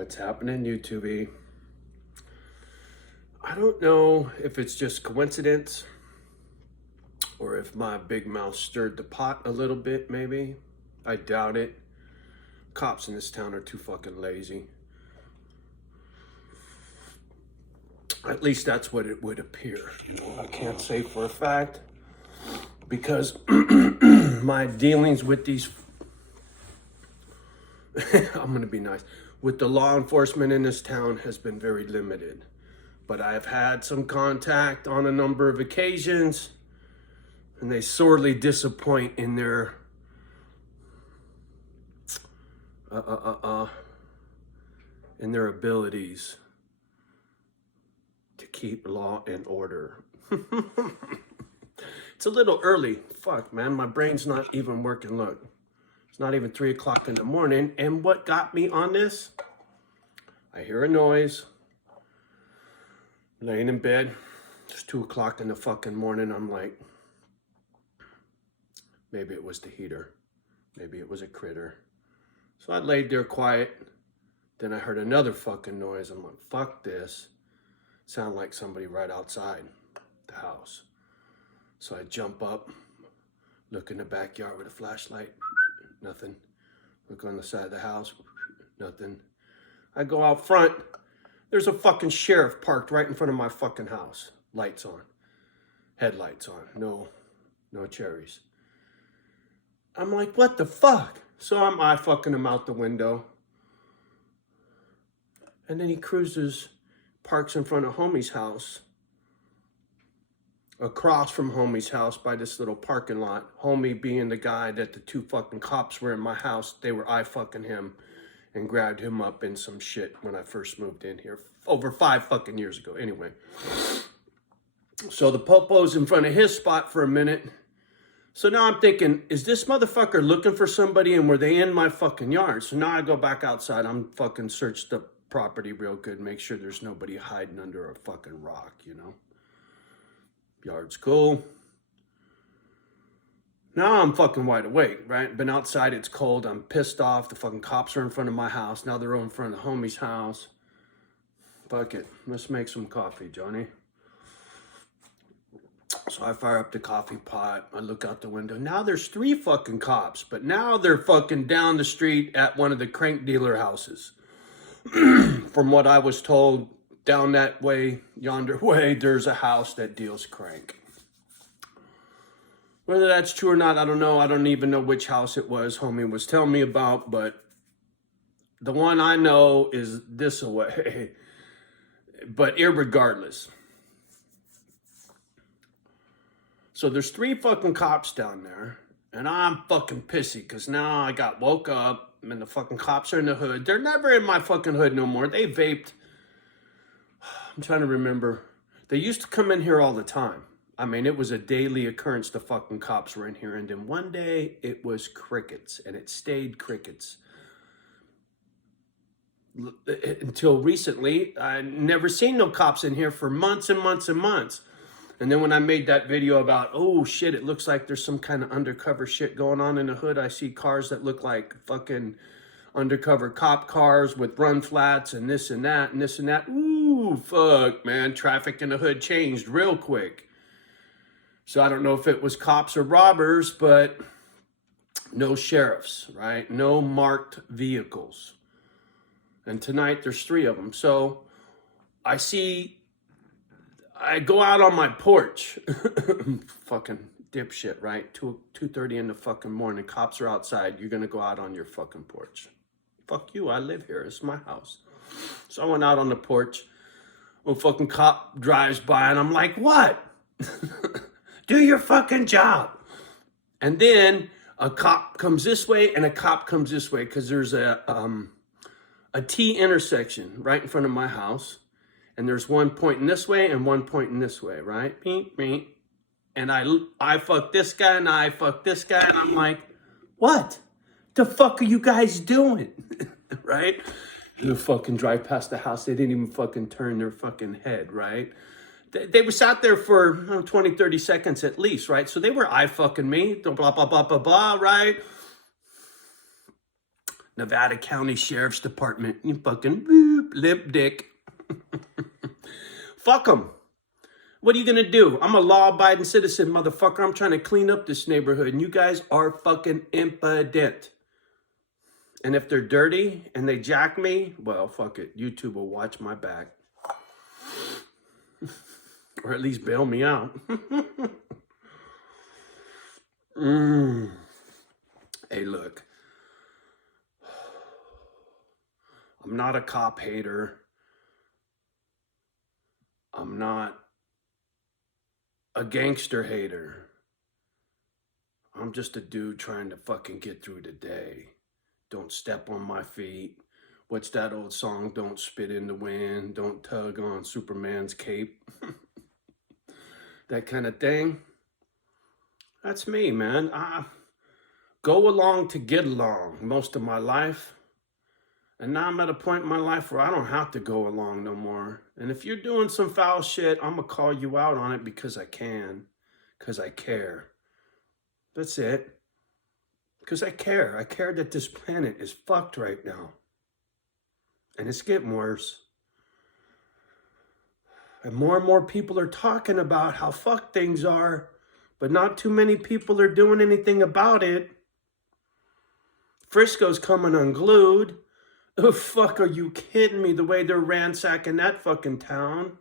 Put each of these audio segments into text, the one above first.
What's happening, YouTube? I don't know if it's just coincidence or if my big mouth stirred the pot a little bit, maybe. I doubt it. Cops in this town are too fucking lazy. At least that's what it would appear. I can't say for a fact because my dealings with these I'm gonna be nice. With the law enforcement in this town has been very limited. But I've had some contact on a number of occasions, and they sorely disappoint in their abilities to keep law and order. It's a little early. Fuck, man, my brain's not even working. Look. It's not even 3 o'clock in the morning. And what got me on this? I hear a noise. Laying in bed. It's 2 o'clock in the fucking morning. I'm like, maybe it was the heater. Maybe it was a critter. So I laid there quiet. Then I heard another fucking noise. I'm like, fuck this. Sound like somebody right outside the house. So I jump up, look in the backyard with a flashlight. Nothing. Look on the side of the house. Nothing. I go out front. There's a fucking sheriff parked right in front of my fucking house. Lights on. Headlights on. No cherries. I'm like, what the fuck? So I'm eye fucking him out the window. And then he cruises, parks in front of homie's house. Across from homie's house by this little parking lot. Homie being the guy that the two fucking cops were in my house. They were eye fucking him and grabbed him up in some shit when I first moved in here. Over 5 fucking years ago. Anyway. So the popo's in front of his spot for a minute. So now I'm thinking, is this motherfucker looking for somebody and were they in my fucking yard? So now I go back outside. I'm fucking search the property real good. Make sure there's nobody hiding under a fucking rock, you know. Yard's cool. Now I'm fucking wide awake, right? Been outside, it's cold. I'm pissed off. The fucking cops are in front of my house. Now they're in front of homie's house. Fuck it. Let's make some coffee, Johnny. So I fire up the coffee pot. I look out the window. Now there's 3 fucking cops, but now they're fucking down the street at one of the crank dealer houses. From what I was told, down that way, yonder way, there's a house that deals crank. Whether that's true or not, I don't know. I don't even know which house it was homie was telling me about, but the one I know is this away. But irregardless. So there's 3 fucking cops down there, and I'm fucking pissy because now I got woke up and the fucking cops are in the hood. They're never in my fucking hood no more. They vaped. I'm trying to remember. They used to come in here all the time. I mean, it was a daily occurrence. The fucking cops were in here. And then one day it was crickets, and it stayed crickets. Until recently, I never seen no cops in here for months and months and months. And then when I made that video about, oh shit, it looks like there's some kind of undercover shit going on in the hood. I see cars that look like fucking undercover cop cars with run flats and this and that and this and that. Ooh, fuck, man. Traffic in the hood changed real quick. So I don't know if it was cops or robbers, but no sheriffs, right? No marked vehicles. And tonight there's 3 of them. So I go out on my porch. Fucking dipshit, right? 2:30 in the fucking morning. Cops are outside. You're going to go out on your fucking porch. Fuck you. I live here. It's my house. So I went out on the porch. A fucking cop drives by and I'm like, what? Do your fucking job. And then a cop comes this way and a cop comes this way because there's a T intersection right in front of my house. And there's one pointing this way and one pointing this way, right? Beep, beep. And I fuck this guy and I fuck this guy. And I'm like, what the fuck are you guys doing? Right? You fucking drive past the house. They didn't even fucking turn their fucking head, right? They were sat there for 20, 30 seconds at least, right? So they were eye fucking me, blah, blah, blah, blah, blah, right? Nevada County Sheriff's Department. You fucking whoop, lip dick. Fuck them. What are you gonna do? I'm a law-abiding citizen, motherfucker. I'm trying to clean up this neighborhood, and you guys are fucking impotent. And if they're dirty and they jack me, well, fuck it. YouTube will watch my back. Or at least bail me out. Hey, look. I'm not a cop hater. I'm not a gangster hater. I'm just a dude trying to fucking get through the day. Don't step on my feet. What's that old song? Don't spit in the wind. Don't tug on Superman's cape. That kind of thing. That's me, man. I go along to get along most of my life. And now I'm at a point in my life where I don't have to go along no more. And if you're doing some foul shit, I'm going to call you out on it because I can. Because I care. That's it. Because I care. I care that this planet is fucked right now. And it's getting worse. And more people are talking about how fucked things are. But not too many people are doing anything about it. Frisco's coming unglued. Oh, fuck, are you kidding me? The way they're ransacking that fucking town.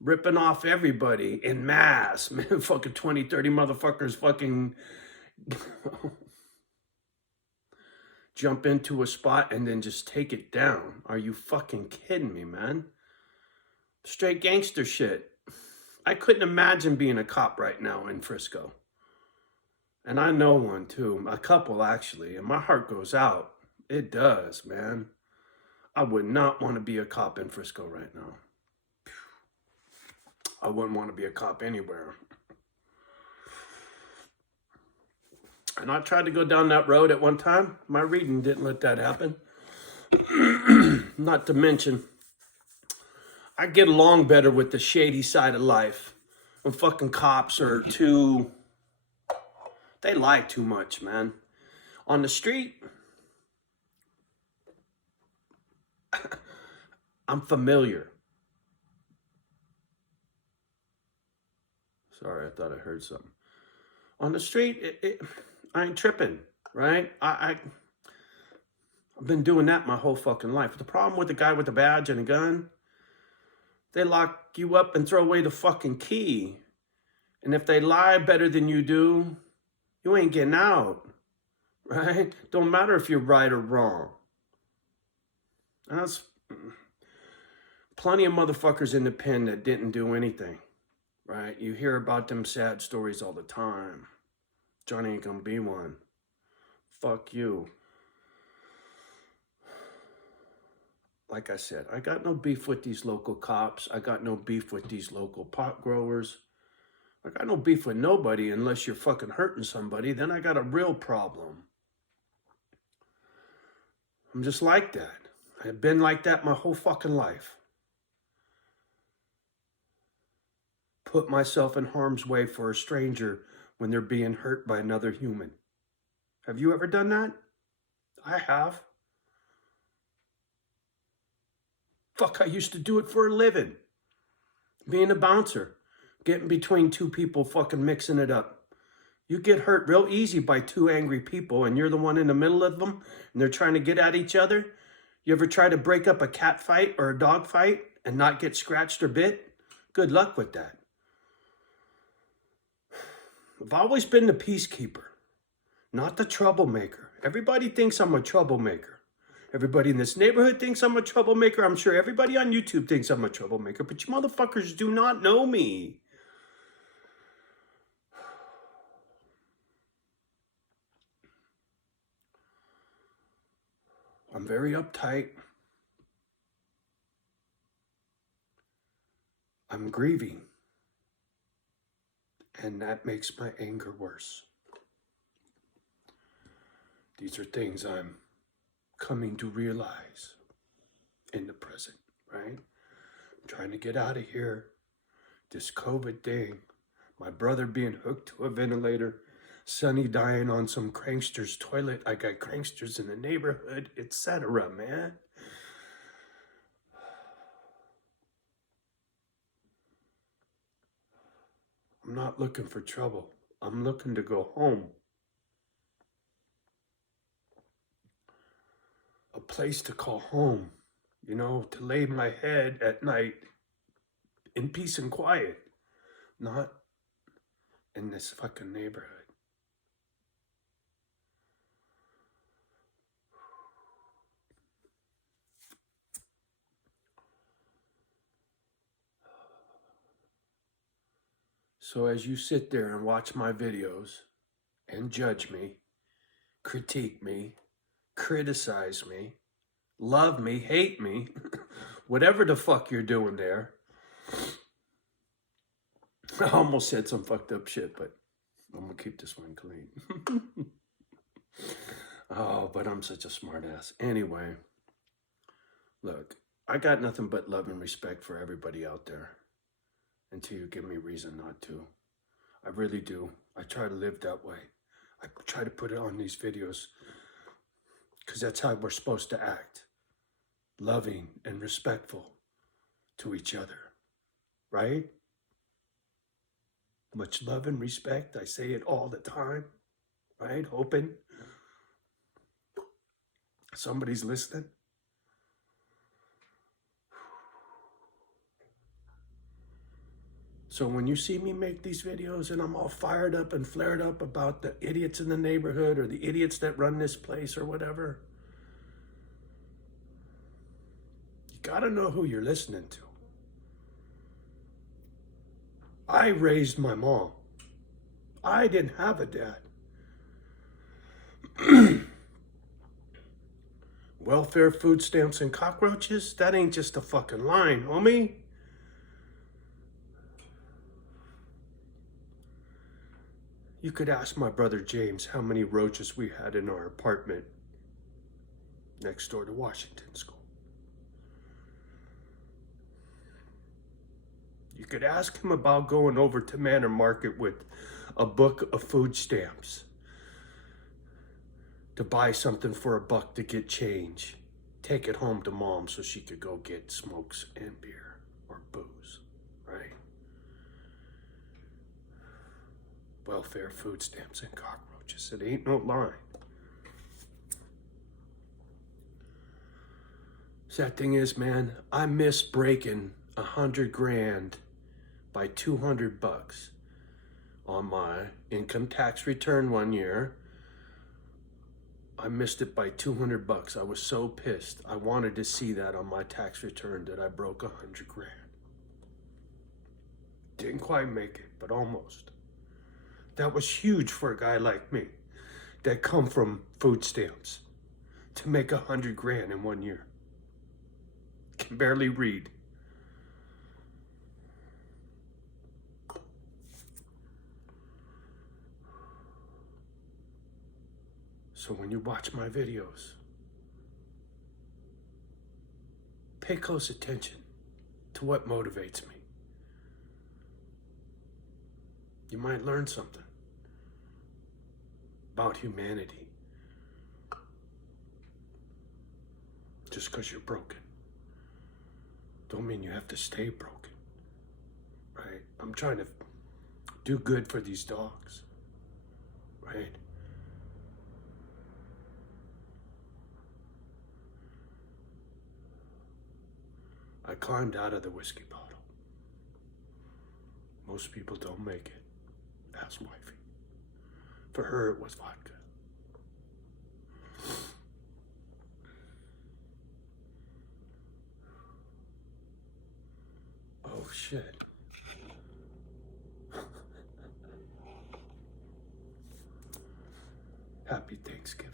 Ripping off everybody in mass. Man, fucking 20, 30 motherfuckers fucking jump into a spot and then just take it down. Are you fucking kidding me, man? Straight gangster shit. I couldn't imagine being a cop right now in Frisco. And I know one too, a couple actually, and my heart goes out. It does, man. I would not want to be a cop in Frisco right now. I wouldn't want to be a cop anywhere. And I tried to go down that road at one time. My reading didn't let that happen. Not to mention, I get along better with the shady side of life. When fucking cops are too... They lie too much, man. On the street... I'm familiar. Sorry, I thought I heard something. On the street, I ain't tripping, right? I've been doing that my whole fucking life. The problem with the guy with the badge and a gun, they lock you up and throw away the fucking key. And if they lie better than you do, you ain't getting out, right? Don't matter if you're right or wrong. That's plenty of motherfuckers in the pen that didn't do anything, right? You hear about them sad stories all the time. Johnny ain't gonna be one. Fuck you. Like I said, I got no beef with these local cops. I got no beef with these local pot growers. I got no beef with nobody unless you're fucking hurting somebody. Then I got a real problem. I'm just like that. I've been like that my whole fucking life. Put myself in harm's way for a stranger when they're being hurt by another human. Have you ever done that? I have. Fuck, I used to do it for a living. Being a bouncer. Getting between two people, fucking mixing it up. You get hurt real easy by two angry people and you're the one in the middle of them and they're trying to get at each other. You ever try to break up a cat fight or a dog fight and not get scratched or bit? Good luck with that. I've always been the peacekeeper, not the troublemaker. Everybody thinks I'm a troublemaker. Everybody in this neighborhood thinks I'm a troublemaker. I'm sure everybody on YouTube thinks I'm a troublemaker, but you motherfuckers do not know me. I'm very uptight. I'm grieving. And that makes my anger worse. These are things I'm coming to realize in the present, right? I'm trying to get out of here. This COVID thing, my brother being hooked to a ventilator, Sonny dying on some crankster's toilet. I got cranksters in the neighborhood, etc., man. I'm not looking for trouble. I'm looking to go home. A place to call home, you know, to lay my head at night in peace and quiet, not in this fucking neighborhood. So as you sit there and watch my videos and judge me, critique me, criticize me, love me, hate me, whatever the fuck you're doing there. I almost said some fucked up shit, but I'm gonna keep this one clean. Oh, but I'm such a smart ass. Anyway, look, I got nothing but love and respect for everybody out there until you give me reason not to. I really do. I try to live that way. I try to put it on these videos because that's how we're supposed to act. Loving and respectful to each other, right? Much love and respect. I say it all the time, right? Hoping somebody's listening. So when you see me make these videos and I'm all fired up and flared up about the idiots in the neighborhood or the idiots that run this place or whatever, you gotta know who you're listening to. I raised my mom. I didn't have a dad. Welfare, food stamps, and cockroaches? That ain't just a fucking line, homie. You could ask my brother James how many roaches we had in our apartment next door to Washington School. You could ask him about going over to Manor Market with a book of food stamps to buy something for $1 to get change. Take it home to mom so she could go get smokes and beer or booze, right? Welfare, food stamps, and cockroaches. It ain't no line. Sad thing is, man, I missed breaking 100 grand by $200 on my income tax return one year. I missed it by $200. I was so pissed. I wanted to see that on my tax return that I broke 100 grand. Didn't quite make it, but almost. That was huge for a guy like me that come from food stamps to make 100 grand in 1 year. Can barely read. So when you watch my videos, pay close attention to what motivates me. You might learn something about humanity just because you're broken. Don't mean you have to stay broken, right? I'm trying to do good for these dogs, right? I climbed out of the whiskey bottle. Most people don't make it. Ask wifey. For her, it was vodka. Oh, shit. Happy Thanksgiving.